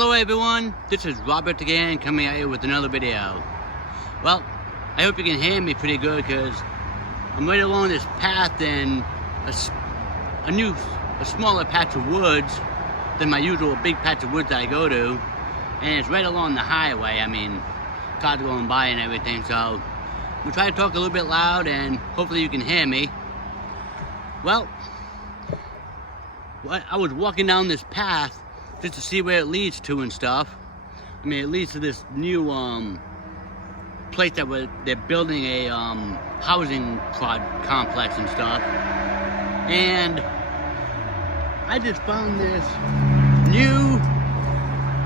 Hello everyone, this is Robert again coming at you with another video. Well, I hope you can hear me pretty good because I'm right along this path in a smaller patch of woods than my usual big patch of woods that I go to. And it's right along the highway. I mean, cars going by and everything, so I'm gonna try to talk a little bit loud and hopefully you can hear me. Well, I was walking down this path just to see where it leads to and stuff. I mean, it leads to this new place that they're building a housing complex and stuff. And I just found this new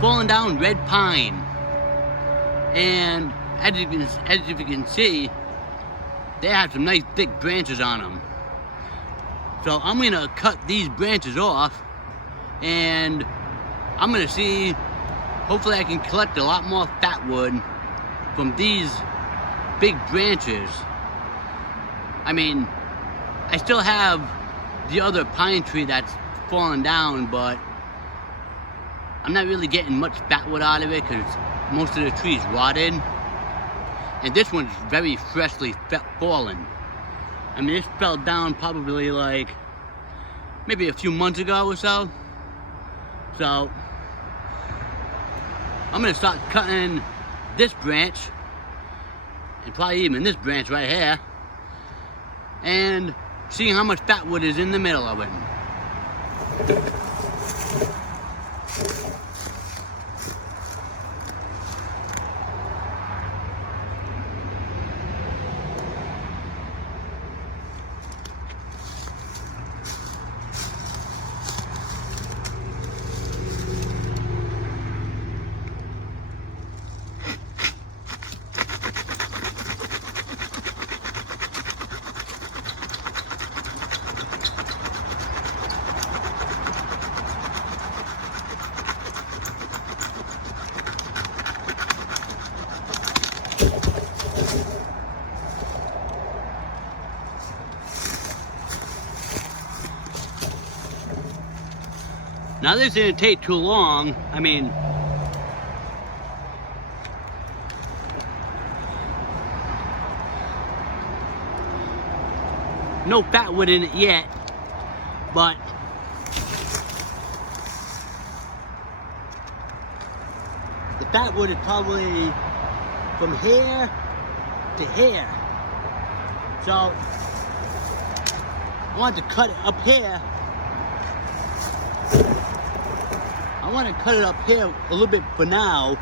fallen down red pine. And as you can see, they have some nice thick branches on them. So I'm gonna cut these branches off and I'm gonna see, hopefully I can collect a lot more fatwood from these big branches. I mean, I still have the other pine tree that's fallen down, but I'm not really getting much fatwood out of it because most of the tree's rotted. And this one's very freshly fallen. I mean, this fell down probably like maybe a few months ago or so. So I'm gonna start cutting this branch and probably even this branch right here and seeing how much fatwood is in the middle of it. Now this didn't take too long. I mean, no fatwood in it yet, but the fatwood is probably from here to here. So I want to cut it up here. I want to cut it up here a little bit for now,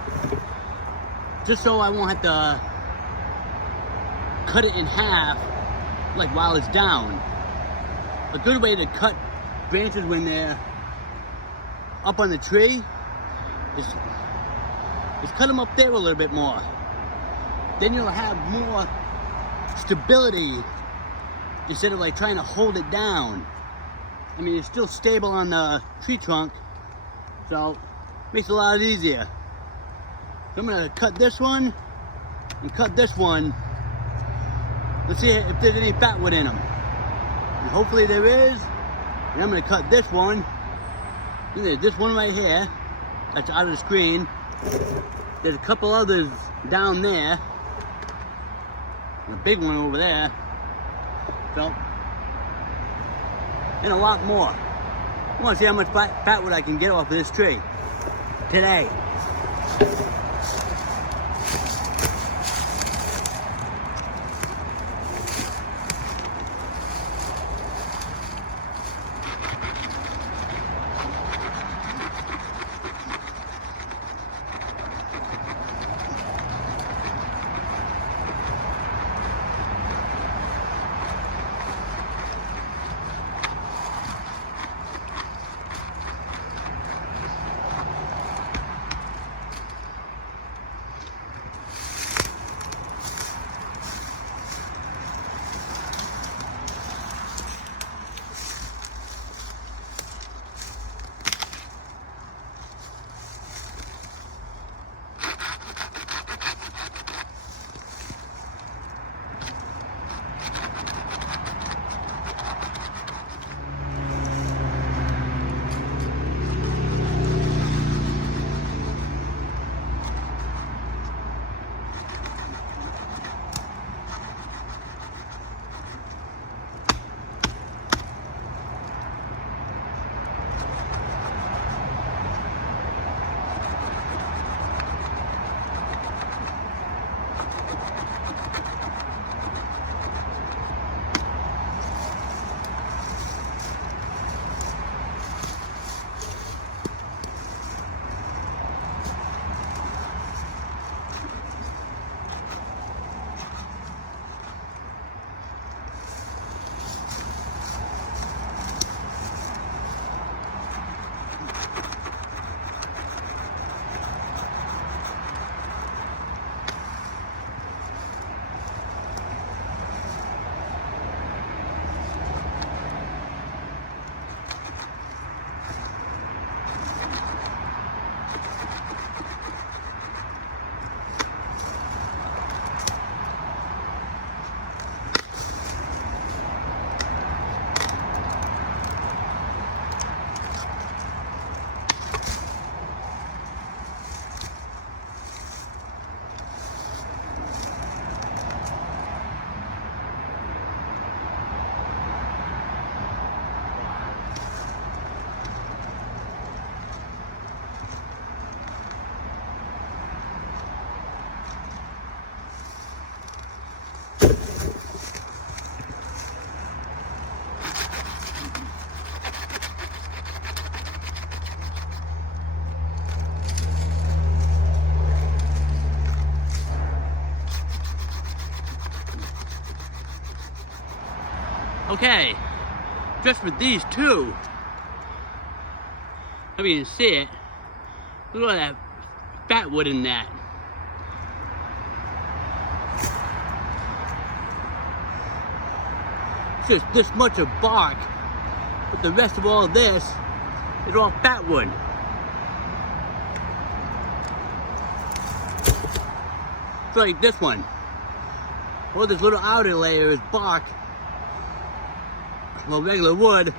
just so I won't have to cut it in half like while it's down. A good way to cut branches when they're up on the tree is cut them up there a little bit more. Then you'll have more stability instead of like trying to hold it down. I mean, it's still stable on the tree trunk, so it makes it a lot easier. So I'm gonna cut this one and cut this one. Let's see if there's any fatwood in them. And hopefully there is. And I'm gonna cut this one. And there's this one right here that's out of the screen. There's a couple others down there. And a big one over there. So, and a lot more. I want to see how much fatwood I can get off of this tree today. Okay, just with these two, if you can see it, look at all that fatwood in that. Just this much of bark, but the rest of all this is all fatwood. It's like this one. All this little outer layer is bark, well, regular wood,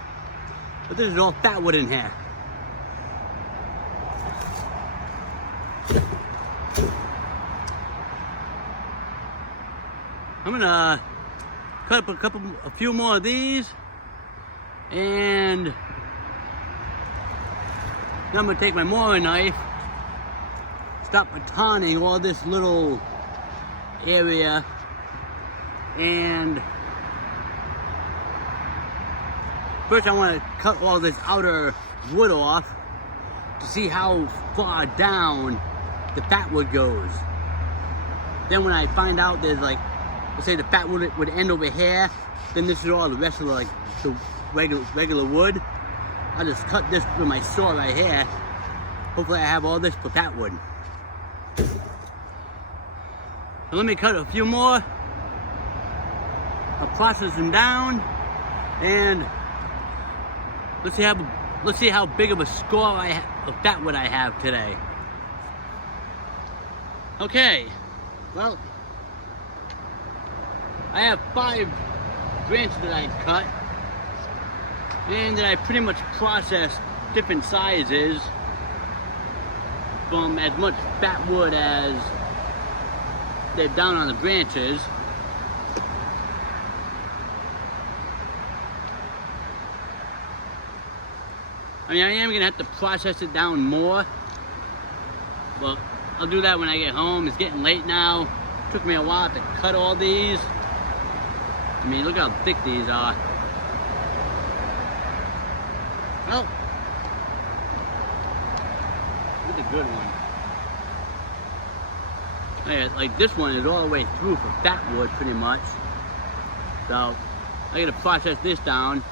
but this is all fatwood in here. I'm gonna cut up a few more of these, and then I'm gonna take my mowing knife, stop batoning all this little area, and first I want to cut all this outer wood off to see how far down the fatwood goes. Then when I find out there's like, let's say the fatwood would end over here, then this is all the rest of like the regular wood. I'll just cut this with my saw right here. Hopefully I have all this for fatwood. So let me cut a few more. I'll process them down, and let's see how big of a score of fatwood I have today. Okay, well, I have 5 branches that I cut, and that I pretty much processed different sizes from as much fatwood as they're down on the branches. I mean, I am gonna have to process it down more, but I'll do that when I get home. It's getting late now. It took me a while to cut all these. I mean, look how thick these are. Well, look at the good one. Like this one is all the way through for fatwood, pretty much. So I gotta process this down.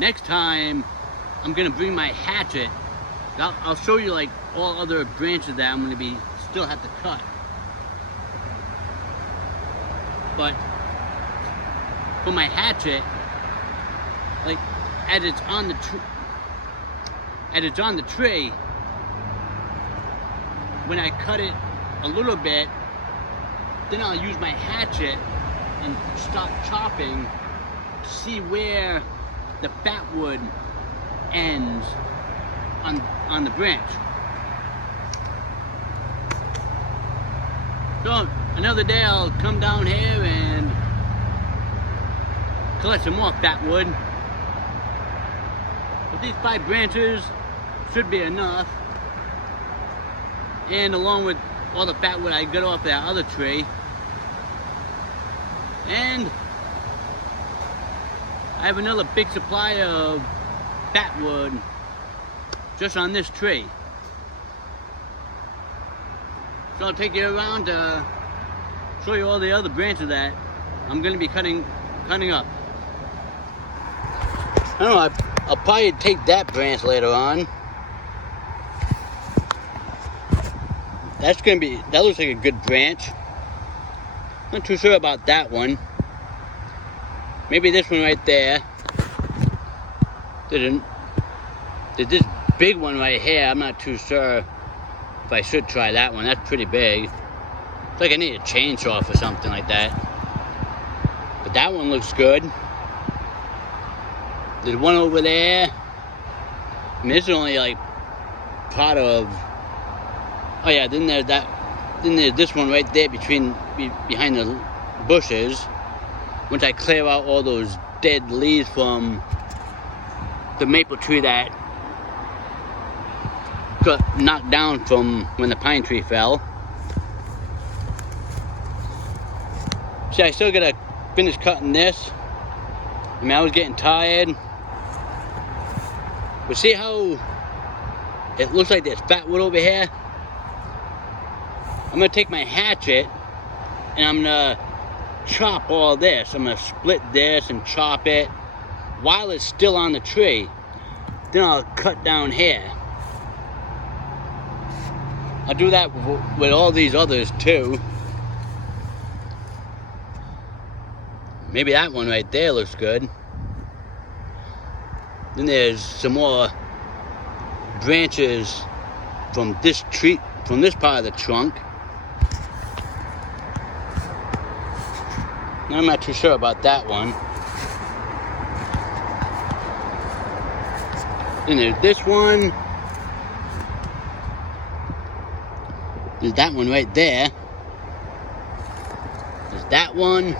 Next time, I'm gonna bring my hatchet. I'll show you like all other branches that I'm gonna still have to cut. But for my hatchet, like as it's on the tree, when I cut it a little bit, then I'll use my hatchet and start chopping to see where the fatwood ends on the branch. So another day I'll come down here and collect some more fatwood. But these 5 branches should be enough. And along with all the fatwood I got off that other tree. And I have another big supply of fatwood just on this tree. So I'll take you around to show you all the other branches that I'm going to be cutting up. I don't know, I'll probably take that branch later on. That looks like a good branch. Not too sure about that one. Maybe this one right there. There's this big one right here. I'm not too sure if I should try that one. That's pretty big. It's like I need a chainsaw for something like that. But that one looks good. There's one over there. I mean, this is only like part of. Oh yeah, then there's this one right there behind the bushes. Once I clear out all those dead leaves from the maple tree that got knocked down from when the pine tree fell. See, I still gotta finish cutting this. I mean, I was getting tired. But see how it looks like there's fatwood over here? I'm gonna take my hatchet and I'm gonna chop all this. I'm gonna split this and chop it while it's still on the tree. Then I'll cut down here. I'll do that with all these others too. Maybe that one right there looks good. Then there's some more branches from this tree, from this part of the trunk. I'm not too sure about that one. Then there's this one. There's that one right there. There's that one.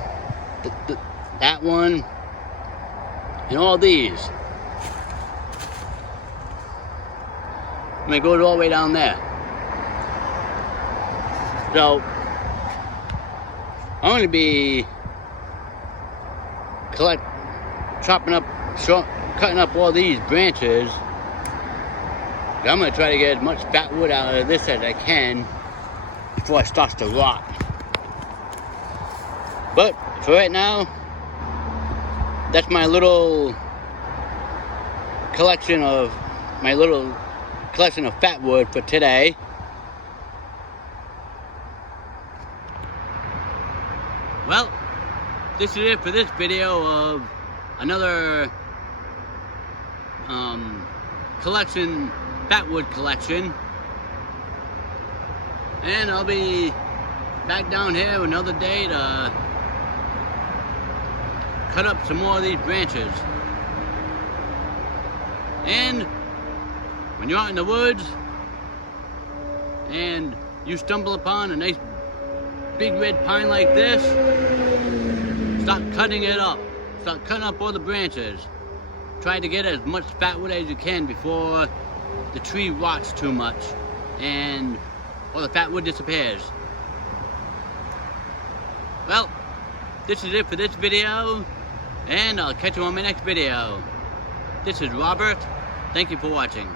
That one. And all these. And it goes all the way down there. So, I'm going to be cutting up all these branches. I'm going to try to get as much fat wood out of this as I can before it starts to rot. But for right now, that's my little collection of fat wood for today. Well, this is it for this video of another fat wood collection. And I'll be back down here another day to cut up some more of these branches. And when you're out in the woods and you stumble upon a nice big red pine like this, start cutting it up. Start cutting up all the branches. Try to get as much fat wood as you can before the tree rots too much and all the fat wood disappears. Well, this is it for this video, and I'll catch you on my next video. This is Robert. Thank you for watching.